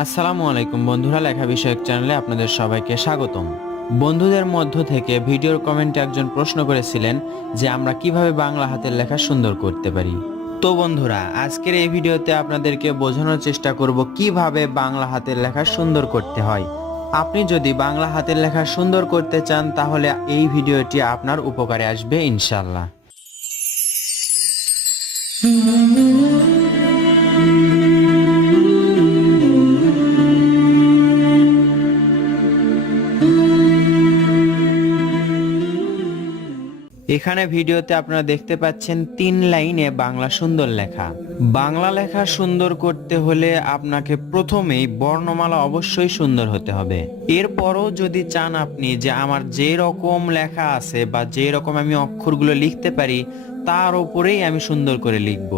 আসসালামু আলাইকুম বন্ধুরা, লেখা বিষয়ক চ্যানেলে আপনাদের সবাইকে স্বাগতম। বন্ধুদের মধ্য থেকে ভিডিওর কমেন্টে একজন প্রশ্ন করেছিলেন যে আমরা কিভাবে বাংলা হাতের লেখা সুন্দর করতে পারি। তো বন্ধুরা, আজকের এই ভিডিওতে আপনাদেরকে বোঝানোর চেষ্টা করব কিভাবে বাংলা হাতের লেখা সুন্দর করতে হয়। আপনি যদি বাংলা হাতের লেখা সুন্দর করতে চান তাহলে এই ভিডিওটি আপনার উপকারে আসবে ইনশাআল্লাহ। এখানে ভিডিওতে আপনারা দেখতে পাচ্ছেন 3 লাইনে বাংলা সুন্দর লেখা। বাংলা লেখা সুন্দর করতে হলে আপনাকে প্রথমেই বর্ণমালা অবশ্যই সুন্দর হতে হবে। এরপরও যদি চান আপনি যে আমার যে রকম লেখা আছে বা যে রকম আমি অক্ষরগুলো লিখতে পারি তার উপরেই আমি সুন্দর করে লিখব,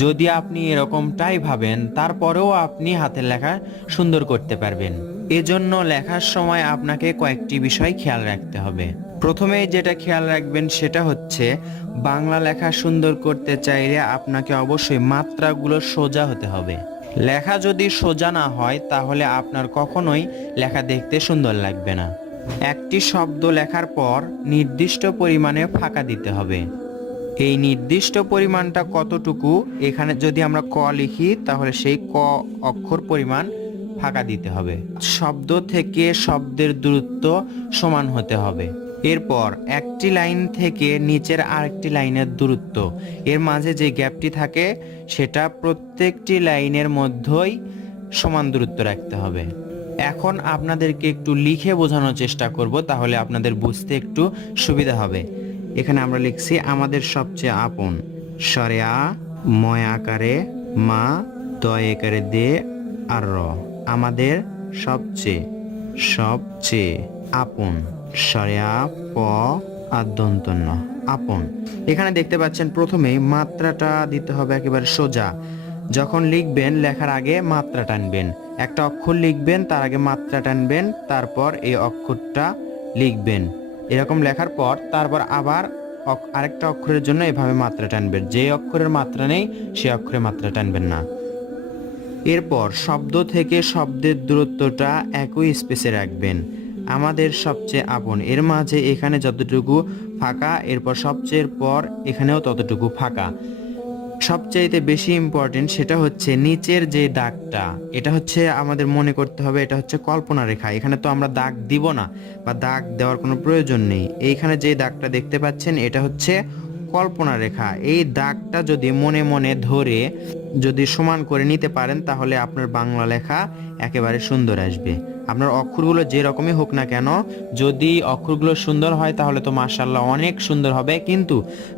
যদি আপনি এরকমটাই ভাবেন তারপরেও আপনি হাতের লেখা সুন্দর করতে পারবেন। এজন্য লেখার সময় আপনাকে কয়েকটি বিষয় খেয়াল রাখতে হবে। প্রথমে যেটা খেয়াল রাখবেন সেটা হচ্ছে বাংলা লেখা সুন্দর করতে চাইলে আপনাকে অবশ্যই মাত্রাগুলো সোজা হতে হবে। লেখা যদি সোজা না হয় তাহলে আপনার কখনোই লেখা দেখতে সুন্দর লাগবে না। একটি শব্দ লেখার পর নির্দিষ্ট পরিমাণে ফাঁকা দিতে হবে। এই নির্দিষ্ট পরিমাণটা কতটুকু, এখানে যদি আমরা ক লিখি তাহলে সেই ক অক্ষর পরিমাণ ফাঁকা দিতে হবে। শব্দ থেকে শব্দের দূরত্ব সমান হতে হবে। এরপর একটি লাইন থেকে নিচের আরেকটি লাইনের দূরত্ব, এর মাঝে যে গ্যাপটি থাকে সেটা প্রত্যেকটি লাইনের মধ্যেই সমান দূরত্ব রাখতে হবে। এখন আপনাদেরকে একটু লিখে বোঝানোর চেষ্টা করব, তাহলে আপনাদের বুঝতে একটু সুবিধা হবে। এখানে আমরা লিখছি আমাদের সবচেয়ে আপন, স্বরে আ, ময় আকারে মা, দয় একারে দে আর র। আমাদের সবচেয়ে সবচেয়ে আপন, স্বরে আ, প আর দন্ত ন, আপন। এখানে দেখতে পাচ্ছেন প্রথমেই মাত্রাটা দিতে হবে একেবারে সোজা। যখন লিখবেন লেখার আগে মাত্রা টানবেন, একটা অক্ষর লিখবেন তার আগে মাত্রা টানবেন, তারপর এই অক্ষরটা লিখবেন। এরকম লেখার পর তারপর আবার আরেকটা অক্ষরের জন্য এভাবে মাত্রা টানবেন। যে অক্ষরের মাত্রা নেই সে অক্ষরে মাত্রা টানবেন না। এরপর শব্দ থেকে শব্দের দূরত্বটা একই স্পেসে রাখবেন। আমাদের সবচেয়ে আপন, এর মাঝে এখানে যতটুকু ফাঁকা, এরপর সবচেয়ে পর এখানেও ততটুকু ফাঁকা। সবচাইতে বেশি ইম্পর্টেন্ট সেটা হচ্ছে নিচের যে দাগটা, এটা হচ্ছে আমাদের মনে করতে হবে এটা হচ্ছে কল্পনা রেখা। এখানে তো আমরা দাগ দিব না বা দাগ দেওয়ার কোনো প্রয়োজন নেই। এইখানে যে দাগটা দেখতে পাচ্ছেন এটা হচ্ছে কল্পনা রেখা। এই দাগটা যদি মনে মনে ধরে যদি সমান করে নিতে পারেন তাহলে আপনার বাংলা লেখা একেবারে সুন্দর আসবে। আপনার অক্ষরগুলো যে রকমই হোক না কেন, যদি অক্ষরগুলো সুন্দর হয় তাহলে তো মাশাআল্লাহ অনেক সুন্দর হবে। কিন্তু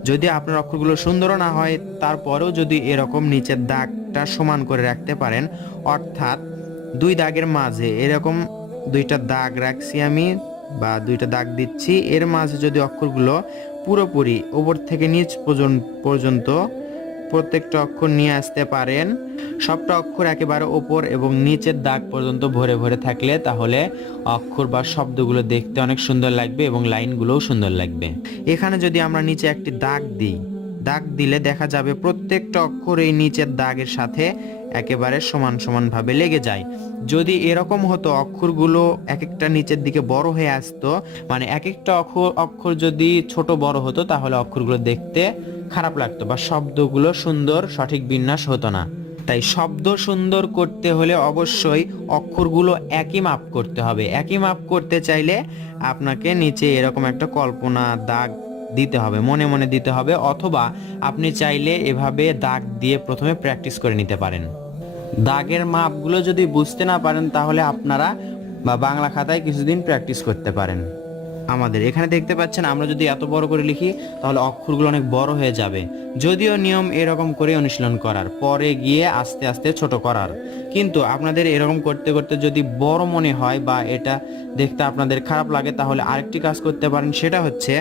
যদি আপনার অক্ষরগুলো সুন্দরও না হয় তারপরেও যদি এরকম নিচের দাগটা সমান করে রাখতে পারেন, অর্থাৎ দুই দাগের মাঝে এরকম দুইটা দাগ রাখছি আমি বা দুইটা দাগ দিচ্ছি, এর মাঝে যদি অক্ষরগুলো পুরোপুরি উপর থেকে নিচ পর্যন্ত প্রত্যেকটা অক্ষর নিয়ে আসতে পারেন, সবটা অক্ষর একেবারে ওপর এবং নিচের দাগ পর্যন্ত ভরে ভরে থাকলে তাহলে অক্ষর বা শব্দগুলো দেখতে অনেক সুন্দর লাগবে এবং লাইনগুলোও সুন্দর লাগবে। এখানে যদি আমরা নিচে একটি দাগ দিই, দাগ দিলে দেখা যাবে প্রত্যেকটা অক্ষর এই নিচের দাগের সাথে একেবারে সমান সমান ভাবে লেগে যায়। যদি এরকম হতো অক্ষরগুলো এক একটা নিচের দিকে বড় হয়ে আসতো, মানে এক একটা অক্ষর যদি ছোট বড় হতো তাহলে অক্ষরগুলো দেখতে খারাপ লাগতো বা শব্দগুলো সুন্দর সঠিক বিন্যাস হতো না। তাই শব্দ সুন্দর করতে হলে অবশ্যই অক্ষরগুলো একই মাপ করতে হবে। একই মাপ করতে চাইলে আপনাকে নিচে এরকম একটা কল্পনা দাগ দিতে হবে, মনে মনে দিতে হবে, অথবা আপনি চাইলে এভাবে দাগ দিয়ে প্রথমে প্র্যাকটিস করে নিতে পারেন। দাগের মাপগুলো যদি বুঝতে না পারেন তাহলে আপনারা বা বাংলা খাতায় কিছুদিন প্র্যাকটিস করতে পারেন। আমাদের এখানে দেখতে পাচ্ছেন আমরা যদি এত বড় করে লিখি তাহলে অক্ষরগুলো অনেক বড় হয়ে যাবে। যদিও নিয়ম এরকম করে অনুশীলন করার পরে গিয়ে আস্তে আস্তে ছোট করার, কিন্তু আপনাদের এরকম করতে করতে যদি বড় মনে হয় বা এটা দেখতে আপনাদের খারাপ লাগে তাহলে আরেকটি কাজ করতে পারেন। সেটা হচ্ছে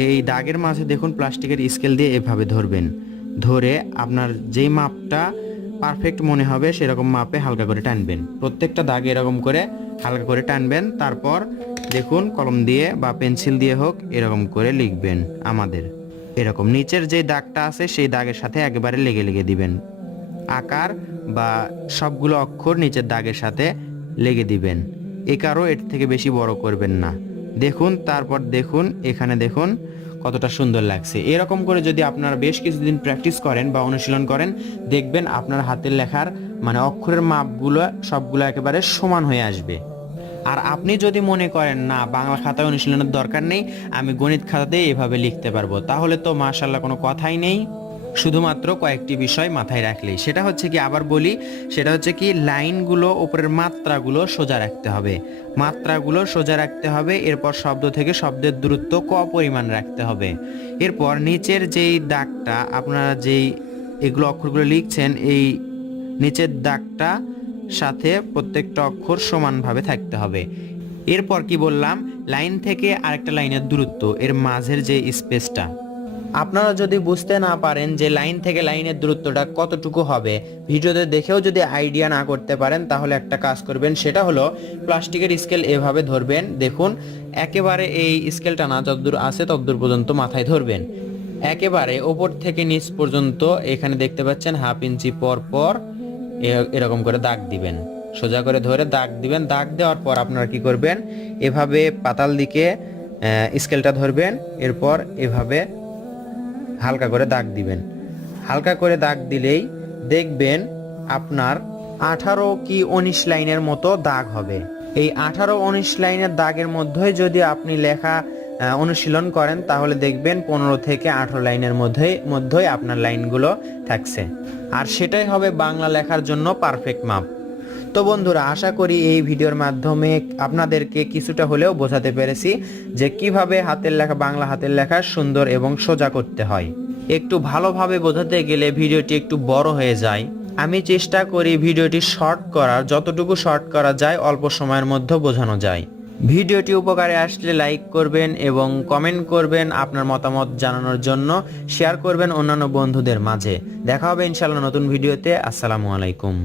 এই দাগের মাঝে দেখুন প্লাস্টিকের স্কেল দিয়ে এভাবে ধরবেন, ধরে আপনার যেই মাপটা পারফেক্ট মনে হবে সেরকম মাপে হালকা করে টানবেন। প্রত্যেকটা দাগে এরকম করে হালকা করে টানবেন, তারপর দেখুন কলম দিয়ে বা পেন্সিল দিয়ে হোক এরকম করে লিখবেন। আমাদের এরকম নিচের যে দাগটা আছে সেই দাগের সাথে একেবারে লেগে লেগে দিবেন। আকার বা সবগুলো অক্ষর নিচের দাগের সাথে লেগে দিবেন। একারও এর থেকে বেশি বড় করবেন না। দেখুন, তারপর দেখুন, এখানে দেখুন কতটা সুন্দর লাগছে। এরকম করে যদি আপনারা বেশ কিছুদিন প্র্যাকটিস করেন বা অনুশীলন করেন, দেখবেন আপনার হাতের লেখার মানে অক্ষরের মাপগুলো সবগুলো একেবারে সমান হয়ে আসবে। আর আপনি যদি মনে করেন না বাংলা খাতায় অনুশীলনের দরকার নেই, আমি গণিত খাতাতেই এভাবে লিখতে পারবো, তাহলে তো মাশাআল্লাহ কোনো কথাই নেই। শুধুমাত্র কয়েকটি বিষয় মাথায় রাখলেই, সেটা হচ্ছে কি, আবার বলি, সেটা হচ্ছে কি লাইনগুলো উপরের মাত্রাগুলো সোজা রাখতে হবে, মাত্রাগুলো সোজা রাখতে হবে। এরপর শব্দ থেকে শব্দের দূরত্ব পরিমাণ রাখতে হবে। এরপর নিচের যেই দাগটা আপনারা যেই এগুলো অক্ষরগুলো লিখছেন, এই নিচের দাগটা সাথে প্রত্যেকটা অক্ষর সমানভাবে থাকতে হবে। এরপর কি বললাম, লাইন থেকে আরেকটা লাইনের দূরত্ব, এর মাঝের যে স্পেসটা, আপনারা যদি বুঝতে না পারেন যে লাইন থেকে লাইনের দূরত্বটা কতটুকু হবে, ভিডিওতে দেখেও যদি আইডিয়া না করতে পারেন, তাহলে একটা কাজ করবেন, সেটা হলো প্লাস্টিকের স্কেল এভাবে ধরবেন। দেখুন, একেবারে এই স্কেলটা না যতদূর আছে ততদূর পর্যন্ত মাথায় ধরবেন, একেবারে ওপর থেকে নিচ পর্যন্ত এখানে দেখতে পাচ্ছেন হাফ ইঞ্চি পর পর এরকম করে দাগ দিবেন, সোজা করে ধরে দাগ দিবেন। দাগ দেওয়ার পর আপনারা কি করবেন, এভাবে পাতাল দিকে স্কেলটা ধরবেন, এরপর এভাবে হালকা করে দাগ দিবেন। হালকা করে দাগ দিলেই দেখবেন আপনার 18 কি 19 লাইনের মতো দাগ হবে। এই 18-19 লাইনের দাগের মধ্যে যদি আপনি লেখা অনুশীলন করেন, তাহলে দেখবেন 15 থেকে 18 লাইনের মধ্যেই আপনার লাইনগুলো থাকছে। আর সেটাই হবে বাংলা লেখার জন্য পারফেক্ট মাপ। তো বন্ধুরা, আশা করি এই ভিডিওর মাধ্যমে আপনাদেরকে কিছুটা হলেও বোঝাতে পেরেছি যে কিভাবে হাতের লেখা, বাংলা হাতের লেখা সুন্দর এবং সোজা করতে হয়। একটু ভালোভাবে বোঝাতে গেলে ভিডিওটি একটু বড় হয়ে যায়। আমি চেষ্টা করি ভিডিওটি শর্ট করার, যতটুকু শর্ট করা যায় অল্প সময়ের মধ্যে বোঝানো যায়। ভিডিওটি উপকারে আসলে লাইক করবেন এবং কমেন্ট করবেন আপনার মতামত জানানোর জন্য, শেয়ার করবেন অন্যান্য বন্ধুদের মাঝে। দেখা হবে ইনশাআল্লাহ নতুন ভিডিওতে। আসসালামু আলাইকুম।